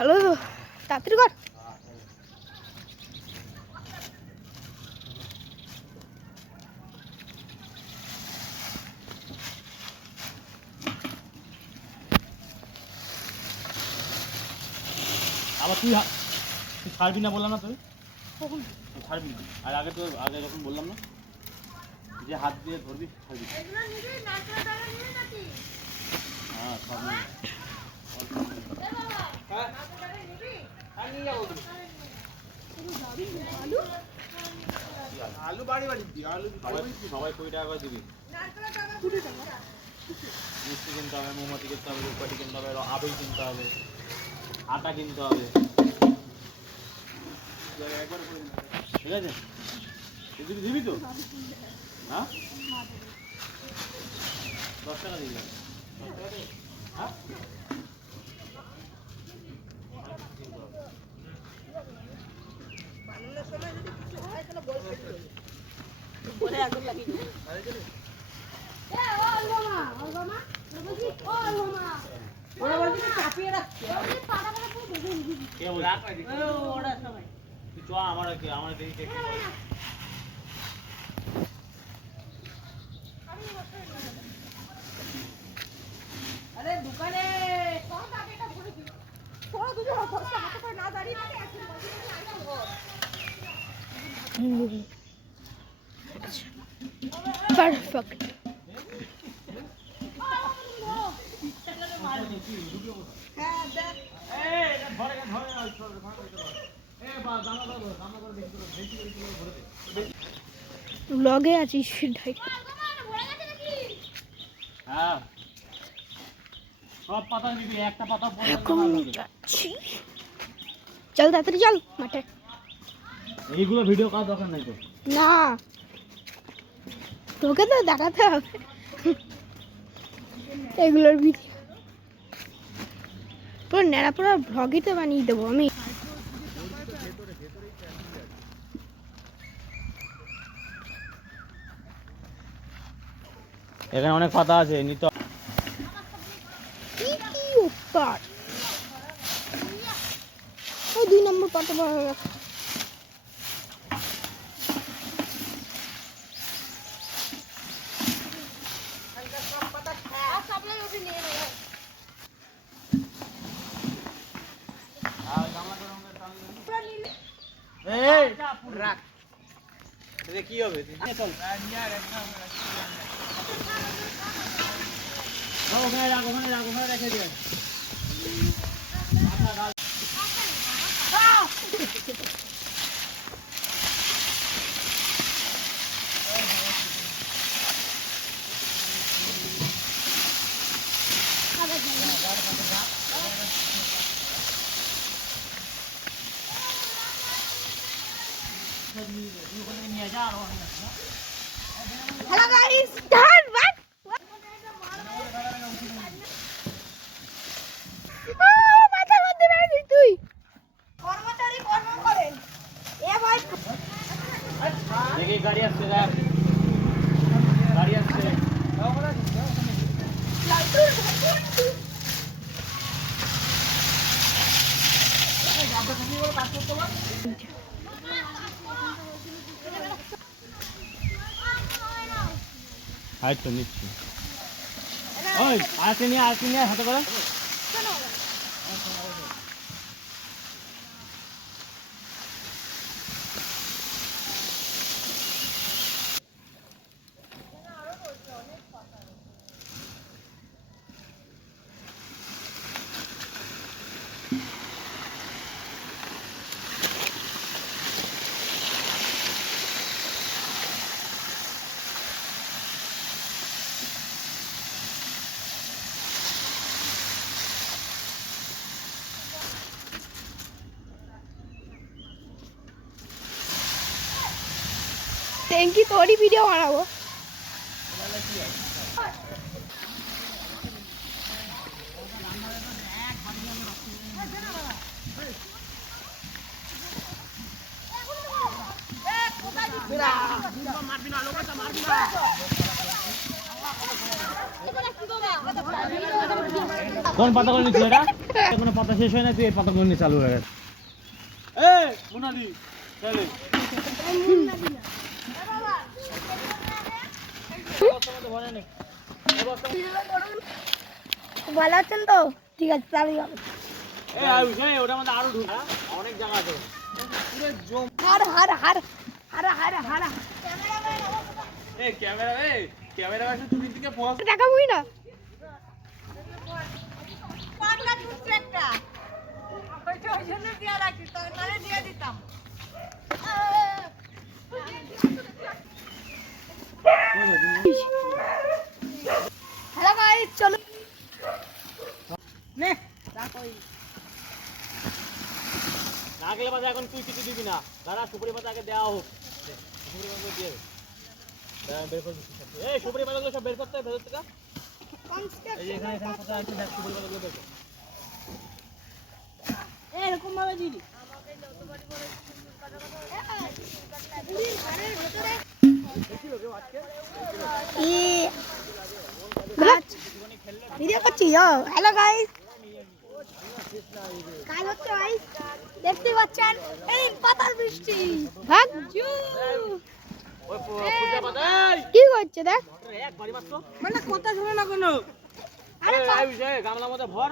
ভালো তো তাড়াতাড়ি কর। আবার তুই ছাড়বি না বললাম না, তুই ছাড়বি না। আর আগে যখন বললাম না যে হাত দিয়ে ধরবি ছাড়বি। হ্যাঁ সব আলু বাড়ি বাড়ি দিবি, আলু সবাই 20 টাকা করে দিবি। মিষ্টি কিনতে হবে, মোমবাতি কিনতে হবে, রূপকাঠি কিনতে হবে, আবির কিনতে হবে, আটা কিনতে হবে, ঠিক আছে? দিবি তো? হ্যাঁ 10 টাকা দিবি। হ্যাঁ আমার দেখি আরে দোকানে পারফেক্ট। ব্লগে আছিস ঢাই। হ্যাঁ সব পাতা নিবি, একটা পাতা এখন যাচ্ছি, চল তাড়াতাড়ি চল মাঠে। এইগুলো ভিডিও করার দরকার নাই তো। না তোকে তো দেখাতে হবে এগুলোর ভিডিও, পুরো ন্যাড়া পুরো ভ্লগই তো বানিয়ে দেবো আমি। এখানে অনেক পাতা আছে নিতে। কি উপকার ও 2 নম্বর পাতা পাওয়া গেছে। কি হবে ওখানে রাখ, ওখানে রেখে দিয়ে হ্যালো গাইস, ডান বাট মাথা মধ্যে রাখছিস তুই। কর্মচারী কর্ম করেন এ ভাই দেখি গাড়ি আসছে, গাড়ি আসছে। হাইট তো নিচ্ছি। ওই আসে নিয়ে হাতে করে। ট্যাঙ্কি তোরই ভিডিও বানাবো। মারবি না লোকটা মারবি না কোন পাতা করে নিচ্ছিল এটা? কোনো পাতা শেষ হয় না, তুই এই পাতা করে নিয়ে চালু হয়ে গেছে। এই মুনালি চলে ভালো আছেন তো? ঠিক আছে তাহলে হবে। এই আয়ুষ, এই ওটার মধ্যে আরো ঢুক, অনেক জায়গা আছে পুরো জম। হার হার হার হার হার হার এই ক্যামেরা আছে, তুমি দিকে পোজ দেখাবই না। পাগলা দুধ একটা ওই জন্য দিয়া রাখি তো নালে দিয়ে দিতাম। হ্যালো গাইস, চলো নে না গেলে বাদে এখন তুই কিছু দিবি না, দাঁড়া সুপারি পাতা আগে দেওয়া হোক। সুপারি পাতা দিয়ে দাঁড়া, বের করে দিচ্ছি। এই সুপারি পাতাগুলো সব বের করতে হবে ভেতর থেকে। এই যে এখানে পাতা আছে, দেখ সুপারি পাতাগুলো বের কর। এরকম ভাবে দিদি ভিডিও করছি। হ্যালো গাইস, কাজ হচ্ছে গাইস, দেখতে পাচ্ছেন এই পাতার বৃষ্টি। ভাগ ওই পূজা পাতা, এই কি করছে দেখ, এক বাড়ি মারতো। মানে কথা শুনে না কোনো। আরে এই আয়ুষ, এই গামলার মধ্যে ভর।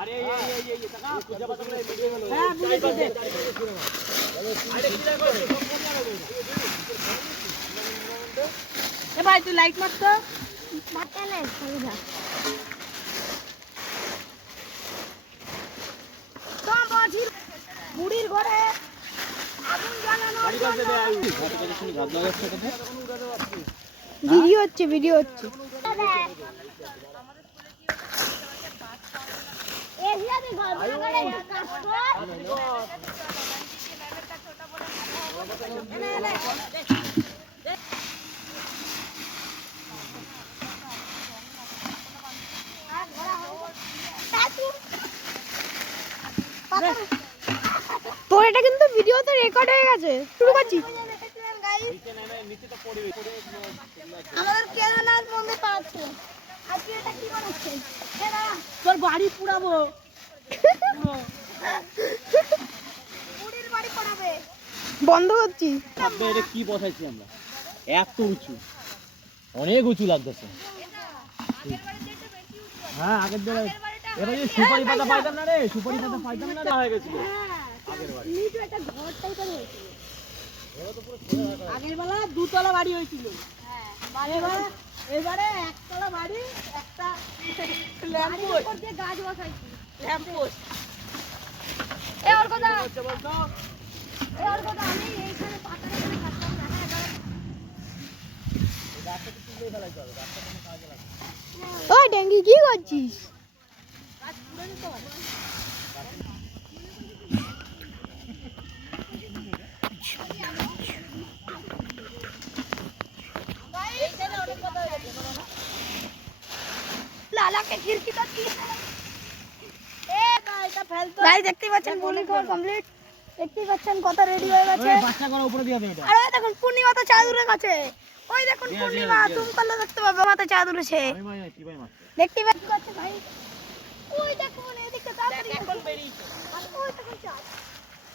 আরে এই টাকা পূজা পাতাগুলো এই মিলিয়ে গেল। হ্যাঁ, বুঝেছি দে। আরে কি দেখো সব কোন জায়গায় এ ভাই তুই লাইট মার তো। মারতে নেই খালি যা। তো বাজি বুড়ির ঘরে আগুন জ্বালানো। ভিডিও হচ্ছে, ভিডিও হচ্ছে। এরিয়াতে ঘর বানালে কাজ তোর এটা কিন্তু ভিডিওতে রেকর্ড হয়ে গেছে। শুরু করছি। আমাদের কেদারনাথ মন্দির পাচ্ছে। আজকে এটা কি বানাচ্ছেন? তোর বাড়ি পুরাবো। বুড়ির বাড়ি পোড়াবে। বন্ধ করছি। এটা কি বসাইছি আমরা? এত উঁচু, অনেক উঁচু লাগতেছে। হ্যাঁ আগের দিন এবার যে সুপারি পাতা পাইতাম না রে, সুপারি পাতা পাইতাম না রে, হয়ে গেছিল আগের বাড়ি। নিচে একটা ঘর টাইপের হয়েছিল। আগের বেলা দুতলা বাড়ি হয়েছিল। এবারে একতলা বাড়ি, একটা ল্যাম্পপোস্ট দিয়ে গাছ বসাইছি। ল্যাম্পপোস্ট এ ওর কথা, হচ্ছে বলতো এ ওর কথা। আমি এইখানে পাতার এখানে থাকতাম না। রাস্তাটা তুলে ফেলাইতে হবে, রাস্তা কোনো কাজে লাগে না। ওই ডেঙ্গি কি করছিস? গাছ পুরো নিতে হবে। লালাকে খিড়কিটা দিয়ে এ গাইটা ফেলতো। গাইস দেখতে পাচ্ছেন বলি খাওয়া কমপ্লিট। দেখতে পাচ্ছেন কত রেডি হয়ে গেছে। ওই বাচ্চা করে উপরে দিয়ে দে এটা। আরে দেখুন পূর্ণিমা তো চা দূরে গেছে। ওই দেখুন পূর্ণিমা তুমি করলে দেখতে পাবে মাথা চা দূরেছে। আমি ভাই কি ভাই মারছে দেখতে পাচ্ছেন ভাই। ওই দেখুন এদিকে তাড়াতাড়ি এখন বেরিয়েছে। আর ওই দেখুন চা।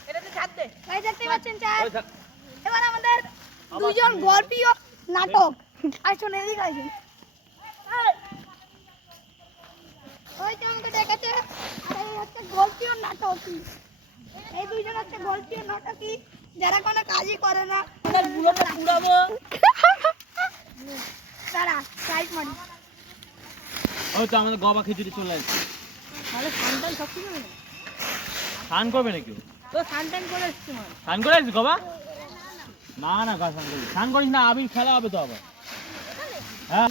এটাতে ছাড় দে। গাইস দেখতে পাচ্ছেন চা। ওই থাক। এবার আমাদের দুজন গল্পীয় নাটক। আসুন এদিকে আসুন। ওই যে আমাকে দেখাচ্ছে। আর এই হচ্ছে গল্পীয় নাটকই। এই দুইজন হচ্ছে গল্পীয় নাটকই, যারা কোনো কাজই করে না। বুড়োটা পুরাবো। দাঁড়া সাইড মারি। ওই তো আমাদের গবা খিচুড়ি চলে আসছে। তাহলে সানটান সব কিছু নেই। স্নান করবে নাকি? তো সানটান করে এসছি মানে। স্নান করে আসছিস গবা? না না গা স্নান করিস, স্নান করিস না, আবির খেলা হবে তো আবার। হ্যাঁ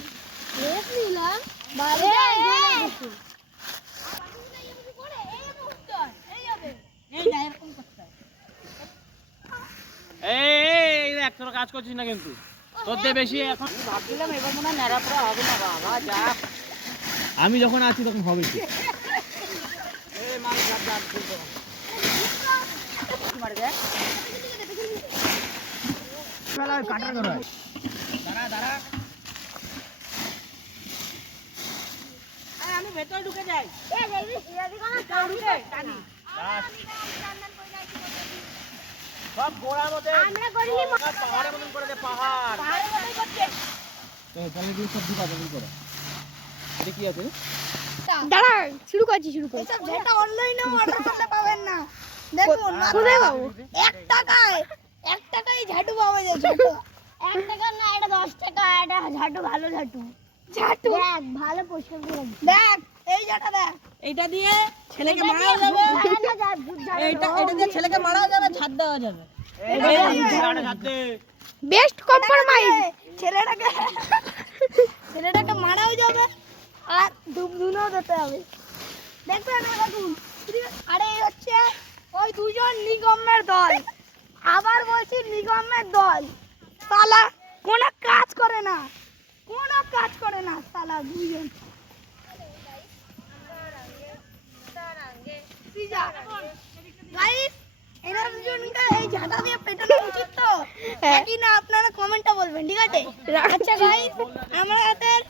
রেস নিলাম বাইরে গেছে। এই না এরকম করতে হয়। এই একটা কাজ করছিস না কিন্তু তোর দিয়ে বেশি এখন। ভাবছিলাম এবার মনে হয় নেড়াপড়া হবে না। বাবা যা, আমি যখন আছি তখন হবে কি? মার গে কাটার দাঁড়া দাঁড়া ভেতরে ঢুকে যায় সব গোড়ার মধ্যে আমরা করিনি পাহাড়ের মতন করে দে, পাহাড়। এটা কি আছে? দাঁড়া শুরু করছি এসব যেটা অনলাইনে অর্ডার করলে পাবেন না দেখুন কোথায় পাবো 1 টাকায় ঝাঁটু পাওয়া যায় ঝাঁটু 1 টাকা না এটা 10 টাকা এটা ঝাঁটু ভালো ঝাঁটু দেখ ভালো পরিষ্কার করে দেখ এই ঝাঁটা দেখ এইটা দিয়ে ছেলেকে মারাও যাবে এইটা দিয়ে ছেলেকে মারাও যাবে ঝাড় দেওয়া যাবে বেস্ট কম্প্রোমাইজ ছেলেটাকে মারাও যাবে আর দুমদুনাও দিতে হবে দেখবেন দেখুন আরে এই হচ্ছে ওই দুজন নিগমের দল আবার বলছি নিগমের দল শালা কোনো কাজ করে না শালা দুজন গাইস এরা দুজনকে এই ঝাঁটা দিয়ে পেটানো উচিত তো একই না আপনারা কমেন্টে বলবেন ঠিক আছে আচ্ছা গাইস আমার হাতের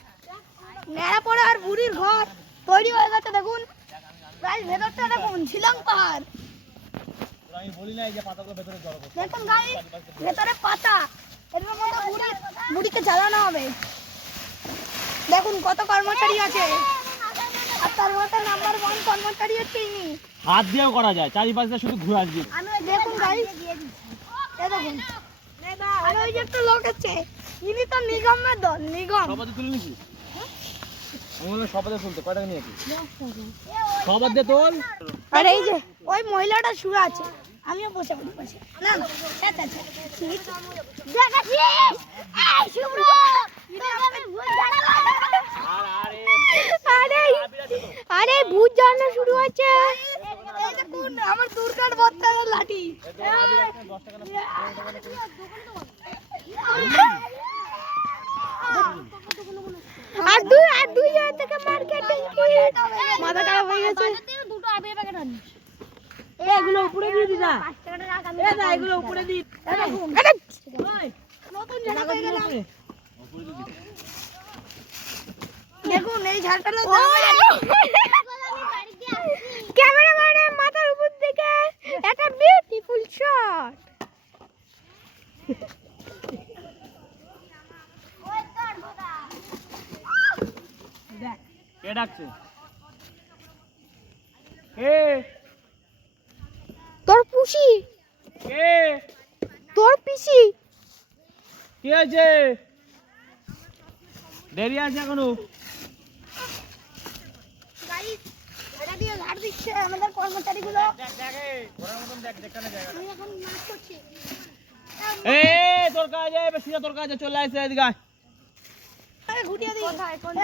নেড়া পড়া আর বুড়ির ঘর তৈরি হয়ে গেছে দেখুন গাইস ভেতরটা দেখুন ঝিলং পাহাড় আমি বলি না এই যে পাতাগুলো ভেতরে জড়ো করতে। দেখুন গাইস ভেতরে পাতা এর মধ্যে বুড়িকে জ্বালানো হবে দেখুন কত কর্মচারী আছে আর তার মধ্যে নাম্বার 1 কর্মচারী হচ্ছে ইনি হাত দিয়েও করা যায়, চারিপাশে শুধু ঘুরে আসবে। আমি দেখুন গাইস এই দেখুন আর ওই যে একটা লোক আছে ইনি তো নিগমের দল নিগম সবাদে তুলে নিছি আমি বললাম সবাদে তুলতে কয় টাকা নিয়ে কি সবাদে তোল। আর এই যে ওই মহিলাটা শুয়ে আছে আমিও বসে পড়ি পাশে না না আচ্ছা আচ্ছা দেখাচ্ছি এই শুভ্র তোকে আমি ভূত জ্বালাবো আরে আরে ভূত জ্বালানো শুরু হচ্ছে এই দেখুন আমার দুর্গার বত্তার লাঠি আর দুই জায়গা থেকে মার্কেটিং করে মাথা খারাপ হয়ে গেছে দুটো আবির প্যাকেট আনি এগুলো উপরে দিয়ে দিদা এ দা এগুলো উপরে দি নতুন ঝাড়া পেয়ে গেলাম দেখুন এই ঝাড়টা ক্যামেরাম্যানের মাথার উপর থেকে একটা বিউটিফুল শট কে ডাকছে? কে? তোর পুষি কে? তোর পিসি কি আছে? দেরি আছে এখনো? গাইস এটা দিয়ে ঝাড় দিচ্ছে আমাদের কর্মচারীগুলো আমি এখন নাচ করছি তোর কাজ বেশি তোর কাজ চলে আসছে এদিকে আয়। আরে ঘুটিয়ে দিই কোথায় কোন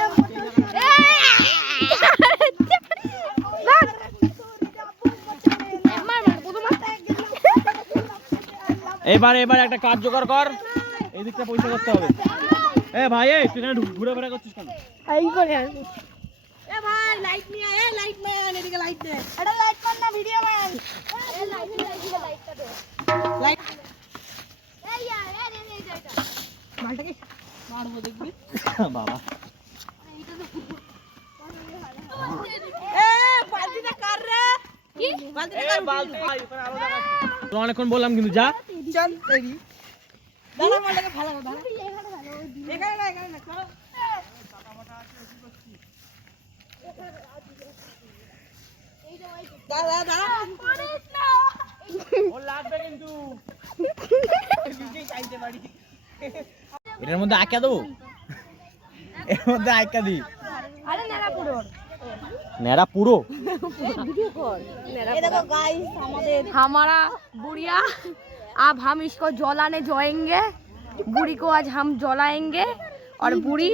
এবার একটা কাজ জোগাড় কর, এই দিকটা পয়সা করতে হবে। এ ভাই তুই এখানে ঘুরে ফেরা করছিস কেন? এই করে আসবো এ ভাই লাইট নিয়ে আয় লাইট ম্যান এদিকে লাইট দে এটা লাইট কর না ভিডিও ম্যান এই লাইটটা দে লাইট এই यार এই এটা মালটাকে মারবো দেখবি বাবা এ বালতিটা কার রে কি বালতিটা কার তো অনেকক্ষণ বললাম কিন্তু যা চল দেরি দাঁড়া মালটাকে ফেলাবো দাঁড়া এখানে না চলো দাঁড়া দাঁড়া ও লাগবে কিন্তু এটার মধ্যে আঁকা দেবো, এর মধ্যে আঁকা দি আরে নেড়া পুরো নেড়া পুরো ये देखो गाइस हमारा बुढ़िया अब हम इसको जलाने जाएंगे बुढ़ी को आज हम जलाएंगे और बुढ़ी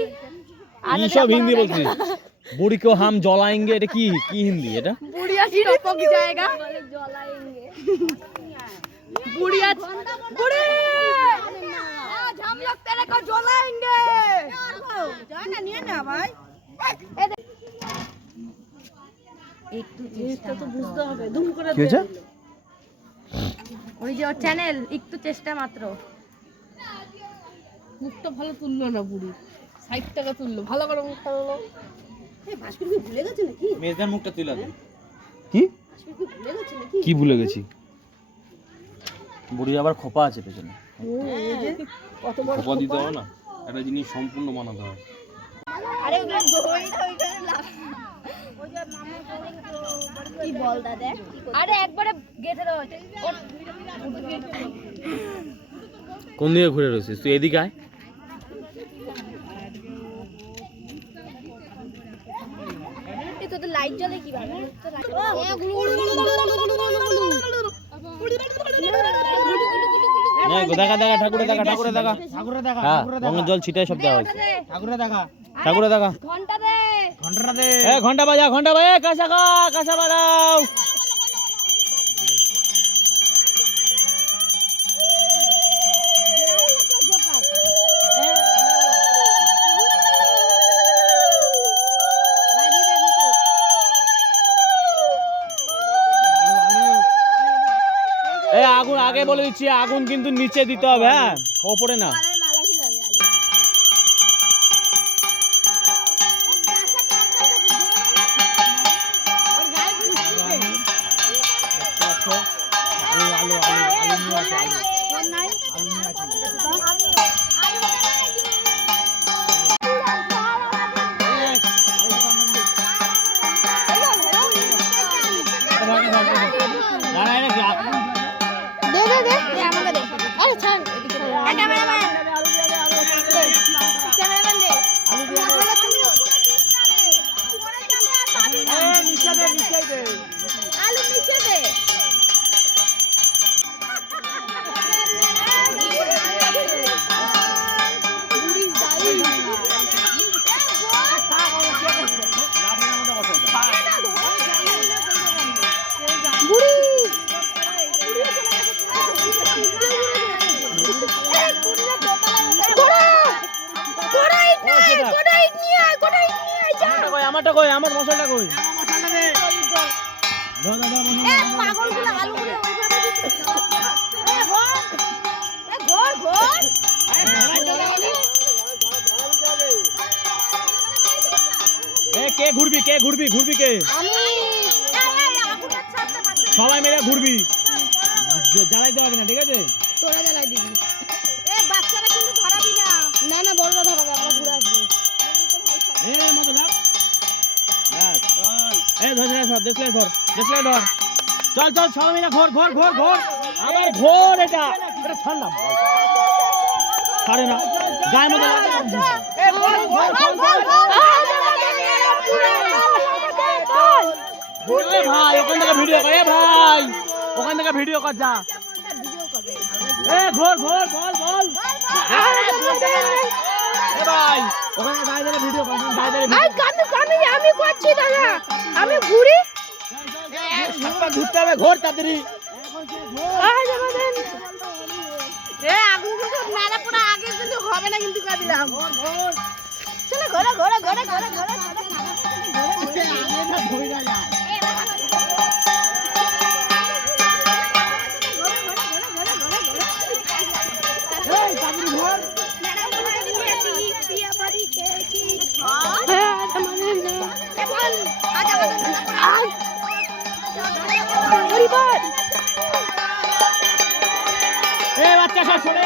এই সব হিন্দি বলছিস বুড়ি को हम जलाएंगे এটা কি কি হিন্দি এটা बुढ़िया टपक जाएगा जलाएंगे बुढ़िया बुढ़ी आज हम लोग तेरे को जलाएंगे জানা নিয়ে না ভাই এটা তো বুঝতে হবে দুম করে কি হয়েছে? ওই যে ওর চ্যানেল একটু চেষ্টা মাত্র মুখটা ভালো তুললো না বুড়ি 60 টাকা তুললো ভালো করে মুখটা হলো মেজদার মুখটা তুলে দে। কি কি ভুলে গেছি? বুড়ির আবার খোপা আছে পেছনে। খোপা দিতে হবে না, একটা জিনিস সম্পূর্ণ বানাতে হয়। আরে ওগুলো দড়িটা ওইখানে লাগা। কি বল দাদা? আরে একবারে গেঁথে দাও। কোন দিকে ঘুরে রয়েছিস তুই? এদিকে আয়। এই তো লাইট জ্বলে কিভাবে? দেখা দেখা ঠাকুরে দেখা, ঠাকুরে দেখা, ঠাকুরে দেখা, হ্যাঁ ঠাকুরে গঙ্গার জল ছিটায় সব দেওয়া হয়। ঠাকুরে দেখা, ঠাকুরে দেখা। ঘন্টা দে। ঘন্টাটা দে। ঘন্টা বাজা, ঘন্টা বাজা, কাঁসা খা, কাঁসা বাজাও। আগুন আগে বলে দিচ্ছি, আগুন কিন্তু নিচে দিতে হবে, হ্যাঁ ওপরে না। আলু নিচে দে। আমারটা কই, আমার মশলাটা কই? পাগলগুলো আলুগুলো ওইভাবে দিতে। ঘর ঘর কে ঘুরবি, কে ঘুরবি, ঘুরবি কে? আমি আগুনের চাপতে পারছি সবাই মিলে ঘুরবি, জ্বালাইতে হবে না, ঠিক আছে? তোরা জ্বালাই দিবি। বাচ্চারা কিন্তু ধরাবি না। না না বড়রা ধরাবে, আমরা ঘুরে আসবো। মতো থাক। দেশলাই ধর। চল চল সবাই মিলে ঘোর ঘোর ঘোর ঘোর, আবার ঘোর। এটা ঠান্ডা ছাড়ে না, গায়ের মতো ভাই। ওখান থেকে ভিডিও কর, ভাই ওখান থেকে ভিডিও কর, যা ঘোর ঘোর, বল বল ভাই। ওখানে দাঁড়িয়ে দাঁড়িয়ে ভিডিও কর, আমি করছি দাদা, আমি ঘুরি। ঘুরতে হবে, ঘোর তাড়াতাড়ি। আগুনগুলো নাড়া পোড়া আগে কিন্তু হবে না, কিন্তু কাবিলাম। চলো ঘোরা ঘোরা ঘোরা ঘোরা ঘোরা বাচ্চা সব চলে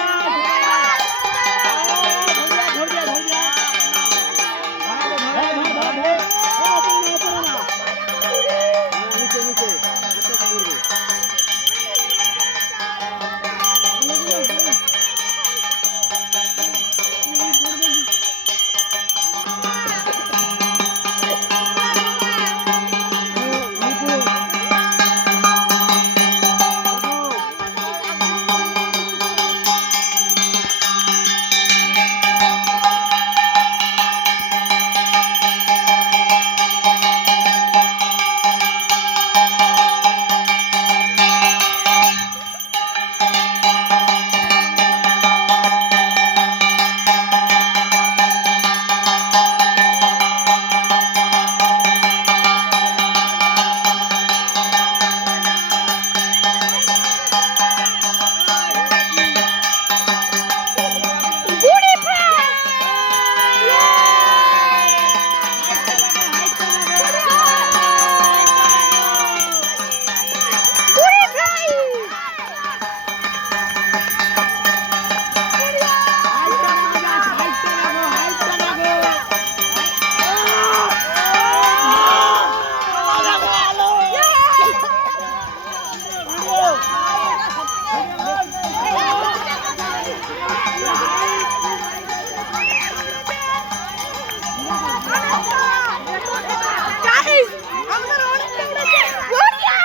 গাইস আমাদের অনেকটা উড়েছে বুড়িয়া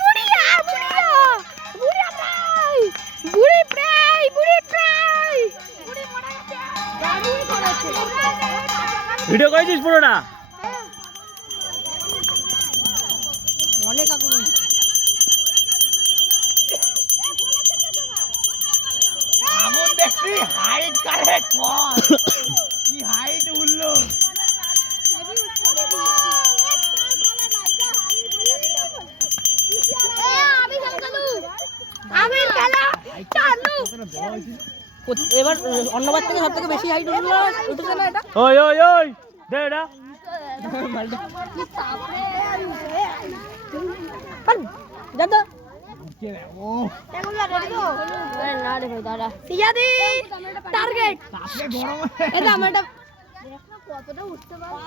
বুড়িয়া বুড়িয়া বুড়িয়া প্রায় বুড়ি প্রায় বুড়ি প্রায় বুড়ি মরে গেছে গাড়ি করেছে ভিডিও করেছিস পুরোটা? অনেক আগুন আগুন দেখছি হাইট কারে কম কি হাইট উঠলো এবার অন্যবার থেকে সব থেকে বেশি হাইট উঠেছে না এটা ওই ওই ওই দে এটা দাদা না রে ভাই দাদা সিয়াদি টার্গেট এটা আমরা কতটা উঠতে পারবো